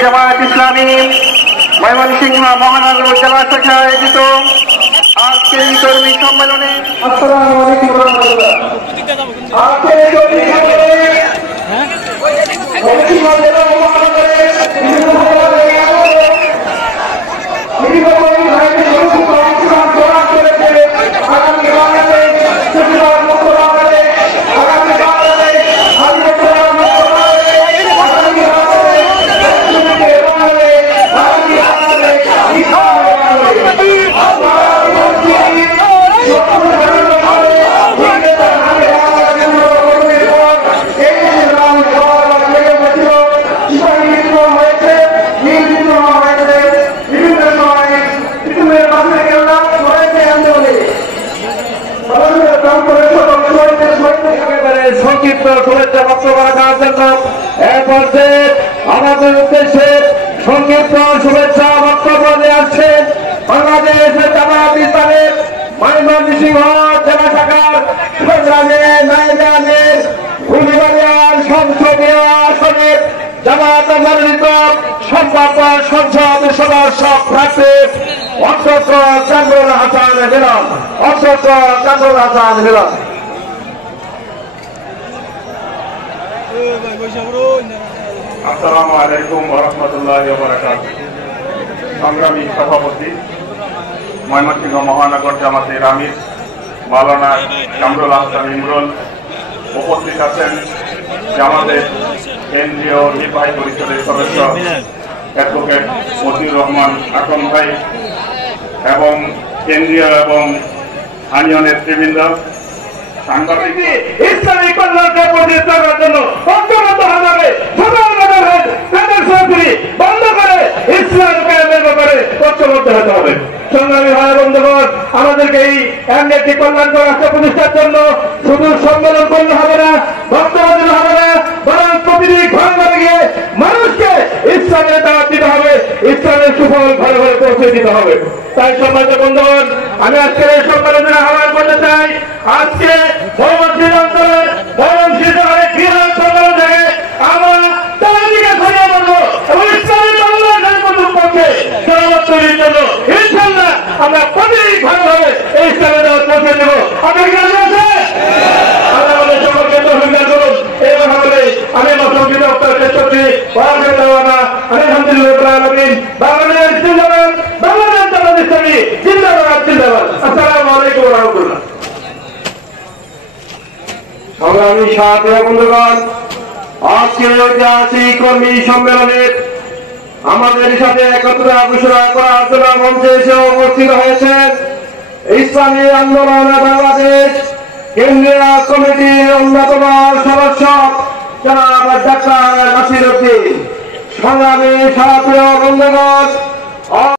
জামায়াত ইসলামী ময়মনসিংহ মহানগর জেলা শাখা আয়োজিত আজকের এই কর্মী সম্মেলনে আসসালামু আলাইকুম ওয়া রাহমাতুল্লাহ। আজকের এই কর্মী সম্মেলনে সংক্ষিপ্ত শুভেচ্ছা বক্তব্য রাখার জন্য এ পর্যায়ে আমাদের উদ্দেশ্যে সংক্ষিপ্ত শুভেচ্ছা বক্তব্য নিয়ে আসছে বাংলাদেশ জামায়াত ইসলামীর ময়মনসিংহ জেলা শাখার সংগ্রামী নায়েবে ফুলবাড়িয়ার সংসদীয় আসনের জামায়াত মনোনীত সম্ভাব্য সংসদ সদস্য প্রার্থী অধ্যক্ষ কামরুল হাসান মিলন। আসসালামু আলাইকুম ওয়া রাহমাতুল্লাহি ওয়া বারাকাতুহু। সংগ্রামী সভাপতি ময়মনসিংহ মহানগর জামাতের আমির মাওলানা কামরুল হাসান ইমরুল, উপস্থিত আছেন জামাতের কেন্দ্রীয় নির্বাহী পরিষদের সদস্য অ্যাডভোকেট মতিউর রহমান আকন ভাই এবং কেন্দ্রীয় এবং স্থানীয় নেতৃবৃন্দ, সাংবাদিক। ইসলামী কল্যাণকে প্রতিষ্ঠা করার জন্য ঐক্যবদ্ধ হতে হবে। বন্ধ করে ইসলামকে ব্যাপারে ঐক্যবদ্ধ হতে হবে। সংগ্রামী ভাই বন্ধুগণ, আমাদেরকে এই একটি কল্যাণকর রাষ্ট্র প্রতিষ্ঠার জন্য শুধু সম্মেলন করলে হবে না, বক্তব্য দিলে হবে না, বরং প্রতিটি ঘরে ঘরে গিয়ে মানুষকে ইসলামের দাওয়াত দিতে হবে, ইসলামের সুফল ঘরে ঘরে পৌঁছে দিতে হবে। তাই সম্মানিত বন্ধুগণ, আমি আজকের এই সম্মেলনের আহ্বান করতে চাই। আজকে ময়মনসিংহ অঞ্চলের ময়মনসিংহ বৃহৎ সম্মেলন থেকে আমরা চারিদিকে ছড়িয়ে পড়বো এবং ইসলামী কল্যাণের পক্ষে সর্বোচ্চ তৈরির জন্য ইনশাআল্লাহ আমরা প্রতিটি ঘরে ঘরে এই ইসলামের দাওয়াত পৌঁছে দেবো। আপনার কি রাজি আছে? আল্লাহ আমাদের সকলকে তৌফিক দান করুন। এই কথা বলে আমি সংক্ষিপ্ত বক্তব্য শেষ করছি। আলহামদুলিল্লাহ রাব্বিল আলামিন। বাংলাদেশ জিন্দাবাদ, বাংলাদেশ জামাত ইসলামী জিন্দাবাদ জিন্দাবাদ। আসসালামু আলাইকুম ওয়া রাহমাতুল্লাহ। সংগ্রামী সাথী বন্ধুগণ, আজকের ঐতিহাসিক কর্মী সম্মেলনে আমাদের সাথে একত্রে ঘোষণা করার জন্য মঞ্চে এসে উপস্থিত হয়েছেন ইসলামী আন্দোলন বাংলাদেশ কেন্দ্রীয় কমিটির অন্যতম সদস্য জনাব ডাক্তার নাসির উদ্দিন। সংগ্রামী সাথী বন্ধুগণ,